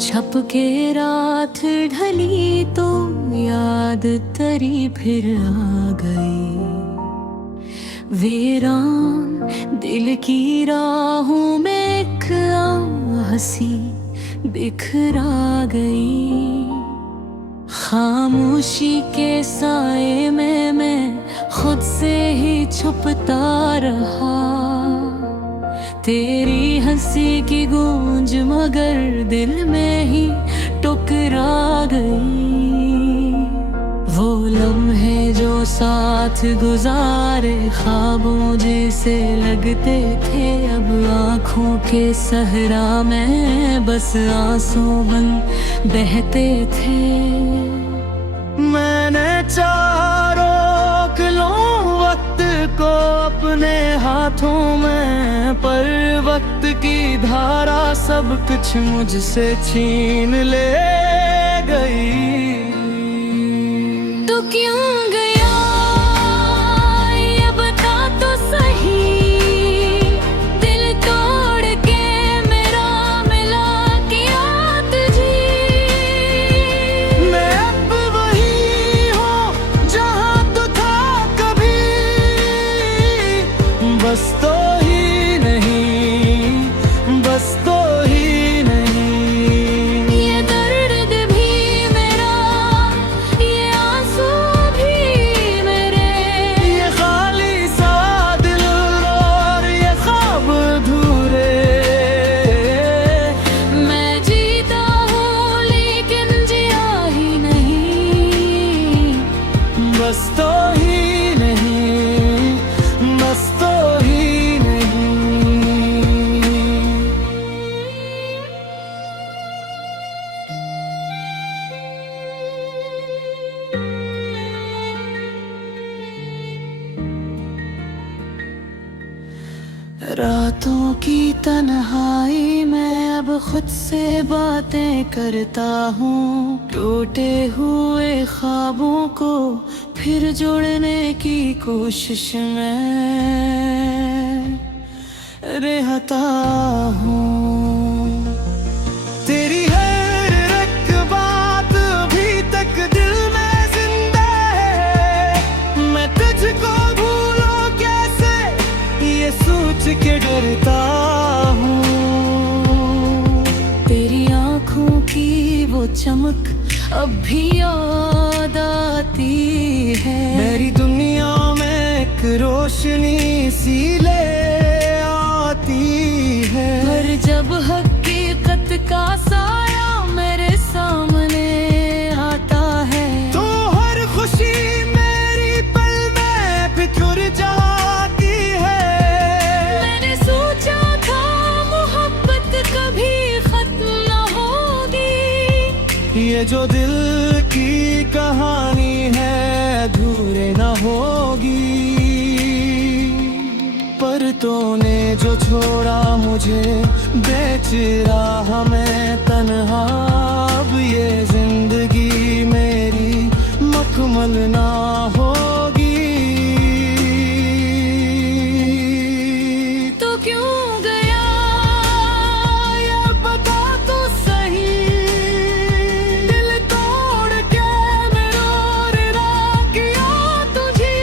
छपके रात ढली तो याद तरी फिर आ गई। वीरान दिल की राहों में एक हंसी बिखरा गई। खामोशी के साए में मैं खुद से ही छुपता रहा। तेरी हंसी की गूंज मगर दिल में ही टुकरा गई। वो लम्हे जो साथ गुजारे ख्वाबों जैसे लगते थे, अब आँखों के सहरा में बस आंसू बन बहते थे। मैंने चाहा रोक लूं वक्त को अपने हाथों में, पर वक्त की धारा सब कुछ मुझसे छीन ले गई। तो क्यों गया ये बता तो सही, दिल तोड़ के मेरा मिला किया तुझे। मैं अब वही हूँ जहाँ तू था कभी, बस तो ही नहीं, बस तो ही नहीं। ये दर्द भी मेरा, ये आंसू भी मेरे, ये खाली सा दिल और ये ख्वाब अधूरे। मैं जीता हूँ लेकिन जिया ही नहीं। बस तो ही नहीं, बस तो ही नहीं। रातों की तन्हाई में अब खुद से बातें करता हूँ। टूटे हुए ख्वाबों को फिर जोड़ने की कोशिश में रहता हूँ। तेरी हर एक बात अभी तक दिल में जिंदा है। मैं तुझको भूलूं कैसे ये सोच के डरता हूँ। तेरी आँखों की वो चमक अब भी याद आती है। मेरी दुनिया में एक रोशनी सी ले आती है। पर जब हकीकत का साया मेरे सामने आता है, तो हर खुशी मेरी पल में बिखर जाती है। मैंने सोचा था मोहब्बत कभी खत्म न होगी। ये जो दिल की कहानी है अधूरे न होगी। पर तूने जो छोड़ा मुझे बेच राह में तन्हा, अब ये जिंदगी मेरी मकमल ना होगी। तो क्यों गया ये बता तो सही, दिल तोड़ के मेरा रिरा किया तुझे।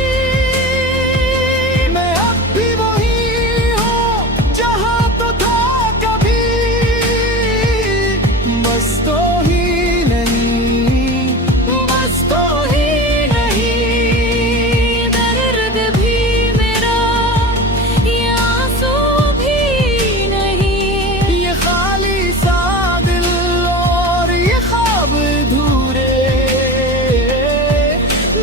मैं अब भी वही हूँ जहाँ तो था कभी, बस तो ही नहीं, बस तो ही नहीं। दर्द भी मेरा, ये आंसू भी नहीं। ये खाली सा दिल और ये ख्वाब अधूरे।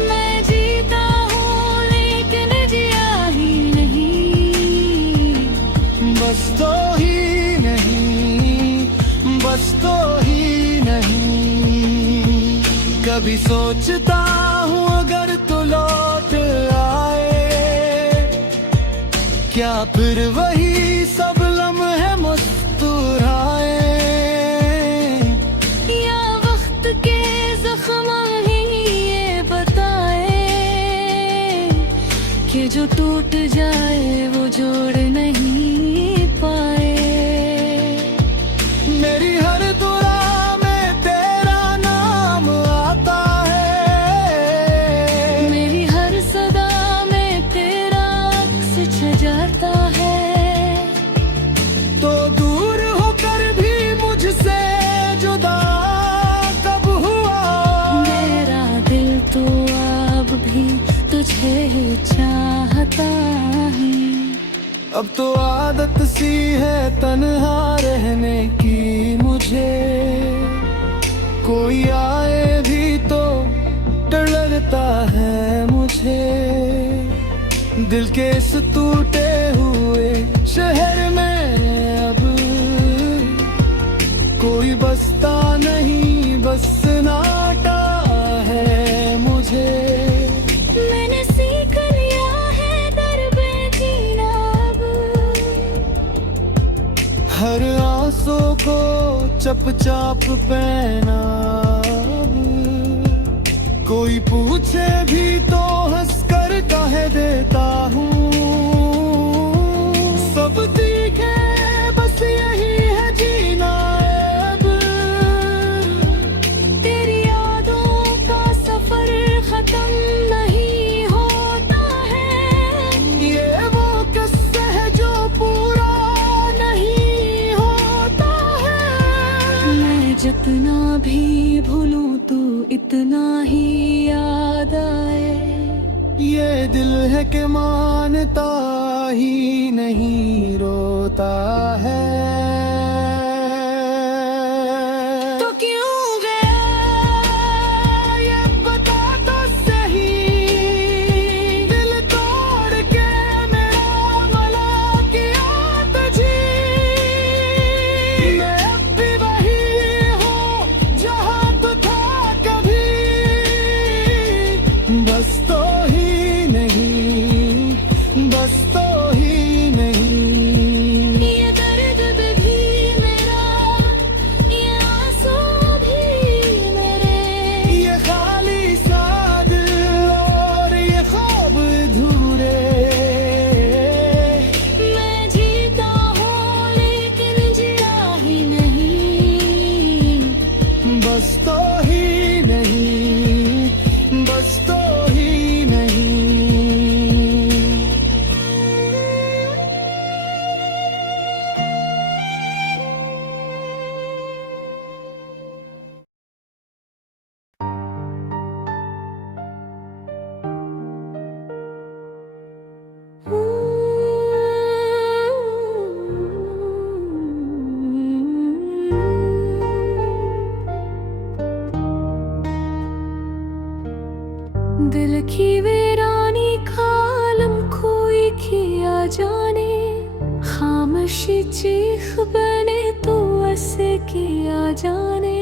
मैं जीता हूँ लेकिन जिया ही नहीं। बस तो ही नहीं, बस तो ही नहीं। कभी सोचता हूँ अगर तू लौट आए, क्या फिर वही सब लम्हे मुस्कुराए। या वक्त के जख्म ही ये बताए कि जो टूट जाए वो जोड़ नहीं पाए। तुझे चाहता हूँ। अब तो आदत सी है तन्हा रहने की मुझे, कोई आए भी तो डर लगता है मुझे। दिल के इस टूटे हुए शहर में अब कोई बसता नहीं, बस सन्नाटा है मुझे। मैंने सीख लिया है दर्द जीना अब, हर आंसू को चपचाप पहना अब। कोई पूछे भी तो हंस कर कह देता हूँ, सब ठीक है बस यही है जीना अब। तेरी यादों का सफर खत्म नहीं होता है, ये वो किस्सा है जो पूरा नहीं होता है। मैं जितना भी भूलूं तू इतना ही याद आए। ये दिल है कि मानता ही नहीं, रोता है। तो क्यों गया ये बता तो सही, दिल तोड़ के मेरा भला किया तुझी। मैं अब भी वही हूँ जहाँ तू था कभी, बस तो ही नहीं, बस तो ही नहीं। ये दर्द भी मेरा, ये आंसू भी मेरे, ये खाली सा दिल और ये ख्वाब अधूरे। मैं जीता हूँ लेकिन जिया ही नहीं, बस तो ही नहीं, बस तो ही नहीं। दिल की वीरानी खालम कोई किया जाने, खामोशी चीख बने तो ऐसे किया जाने।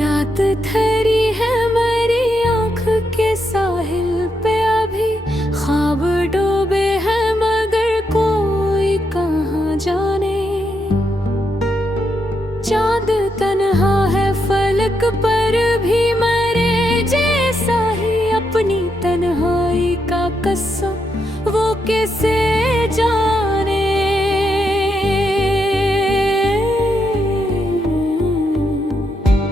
रात ठहरी है मेरी आंख के साहिल पे, अभी ख्वाब डूबे हैं मगर कोई कहाँ जाने। चांद तन्हा है फलक पर भी मेरे जैसा ही, अपनी तन्हाई का कसम वो कैसे जाने।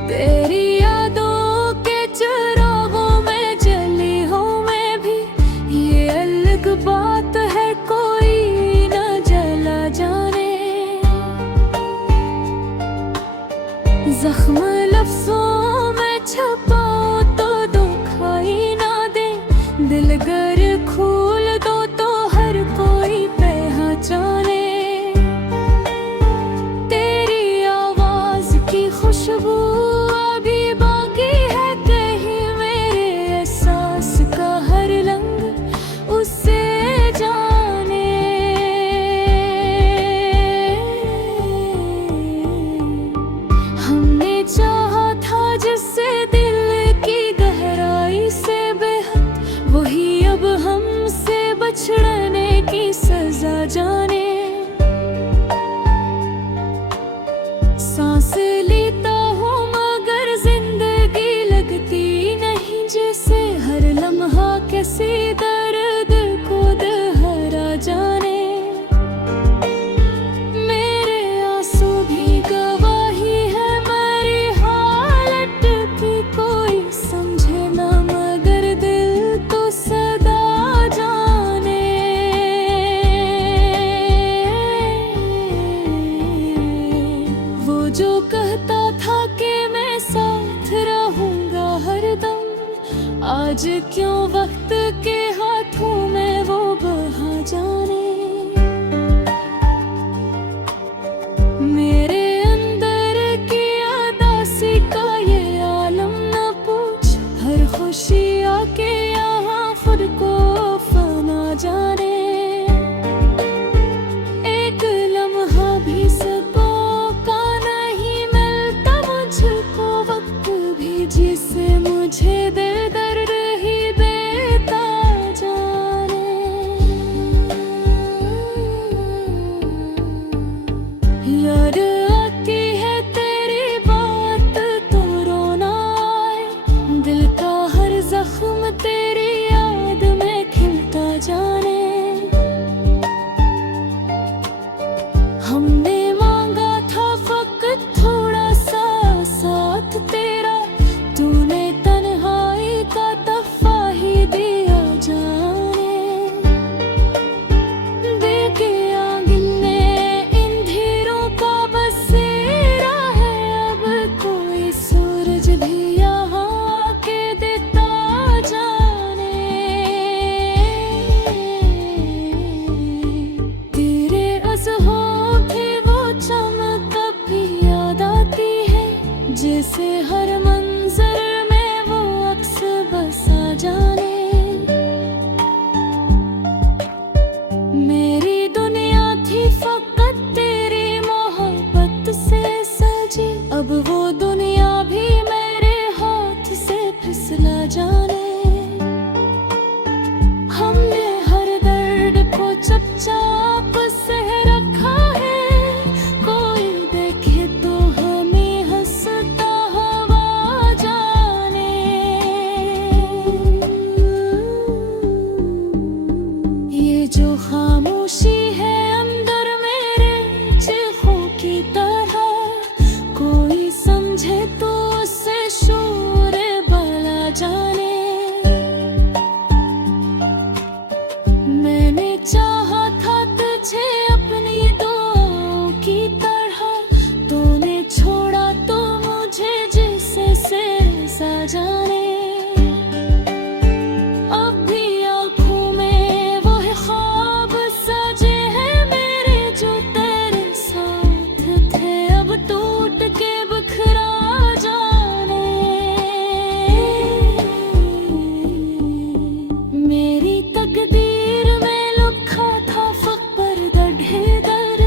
तेरी यादों के चिरागों में जली हूँ मैं भी, ये अलग बात है कोई न जला जाने। जख्म लफ्जों में छपाओ तो दुखाई ना दे, दिल गर खोल दो तो हर कोई पहचाने। तेरी आवाज की खुशबू अभी बाकी है कहीं, मेरे एहसास का हर रंग उससे जाने। हमने चाहा था जिससे दिल की गहराई से बेहद, वही अब हमसे बछड़ने की सजा जाने। सांस लेता हूँ मगर जिंदगी लगती नहीं, जैसे हर लम्हा किसी दर्द को दहरा जाने। मेरे आंसू भी गवाही है मेरी हालत की, कोई समझे ना मगर दिल तो सदा जाने। वो जो कहता था कि मैं साथ रहूंगा हरदम, आज क्यों वक्त के हाथों में वो बहा जाने। मेरे अंदर की उदासी का ये आलम न पूछ, हर खुशी आके यहाँ खुद को फना जाने। एक लम्हा भी सबों का नहीं मिलता मुझको, वक्त भी जिसे मुझे दिल दर्द ही देता जाने। याद आती है तेरी बात तो रोना आए, दिल का हर जख्म तेरी याद में खिलता जाने। हमने मांगा था फकत थोड़ा सा साथ तेरा, तूने तन्हाई का तोहफा ही दिया जाने। देखे आंगन में अंधेरों का बसेरा है, अब कोई सूरज भी यहाँ आके देता जाने। तेरे अज़हों की वो चमक भी याद आती है, जैसे हर मंजर में वो अक्स बसा जाने। मेरी दुनिया थी फकत तेरी मोहब्बत से सजी, अब वो दुनिया भी मेरे हाथ से फिसला जाने। हमने हर दर्द को चुपचाप सह रखा है, कोई देखे तो हमें हंसता हुआ जाने। ये जो खामोशी है अंदर मेरे चीखों की तरह, कोई समझे तो उससे शोर भला जाने। मैंने चाहा था तुझे अपनी दुआओं की तरह, तूने छोड़ा तो मुझे जिससे सा जाने। अब भी आँखों में वो ख्वाब सजे हैं मेरे, जो तेरे साथ थे अब टूट के बिखरा जाने। मेरी तकदीर में लिखा था फख्र दढ़े दर,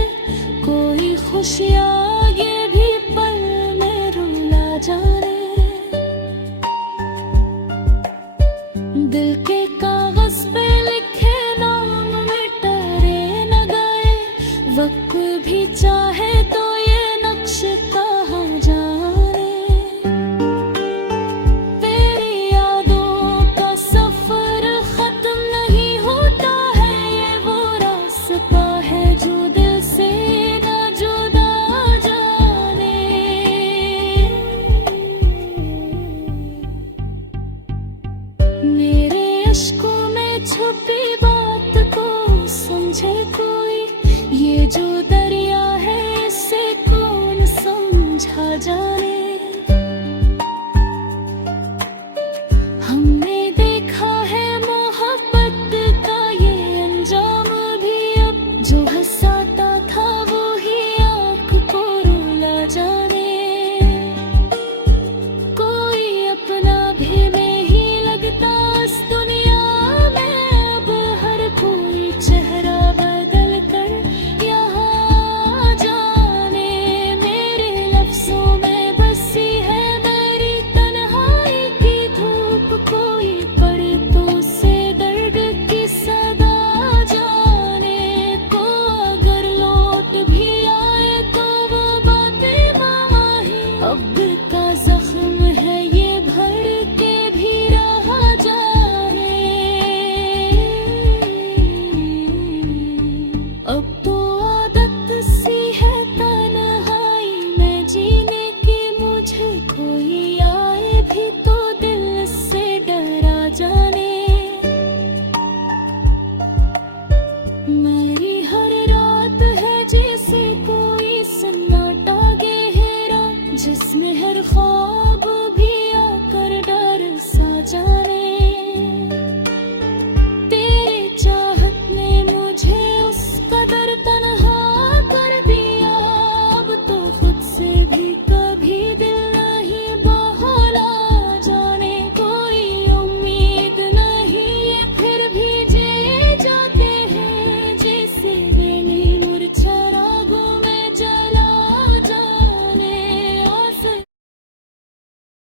कोई खुशियाँ ये भी पल में रुला जाने। दिल के कागज पे लिखे नाम मिटाए न गए, वक्त भी चाहे तो ये नक्श कहाँ जाने। तेरी यादों का सफर खत्म नहीं होता है, ये वो रास्ता है जो दिल से न जुदा जाने। मेरे इश्कों में छुपी बात को समझे कोई, ये जो दरिया है इसे कौन समझा जाने। हमने देखा है मोहब्बत का ये अंजाम भी, अब जो हंसाता था वो ही आँख को रुला जाने। कोई अपना भी नहीं लगता इस दुनिया में, अब हर कोई चेहरा बदल कर यहाँ जाने। मेरे लफ्जों में बसी है मेरी तन्हाई की धूप, कोई पड़े तो उसे दर्द की सदा जाने। को अगर लौट भी आए तो वो बातें माही, अब का जख्म है ये भर के भी रहा जाने। अब तो आदत सी है तन्हाई में जीने की, मुझे कोई आए भी तो दिल से डरा जाने। मेरी हर रात है जैसे कोई सन्नाटा गहरा, जिसमें हर ख्वाब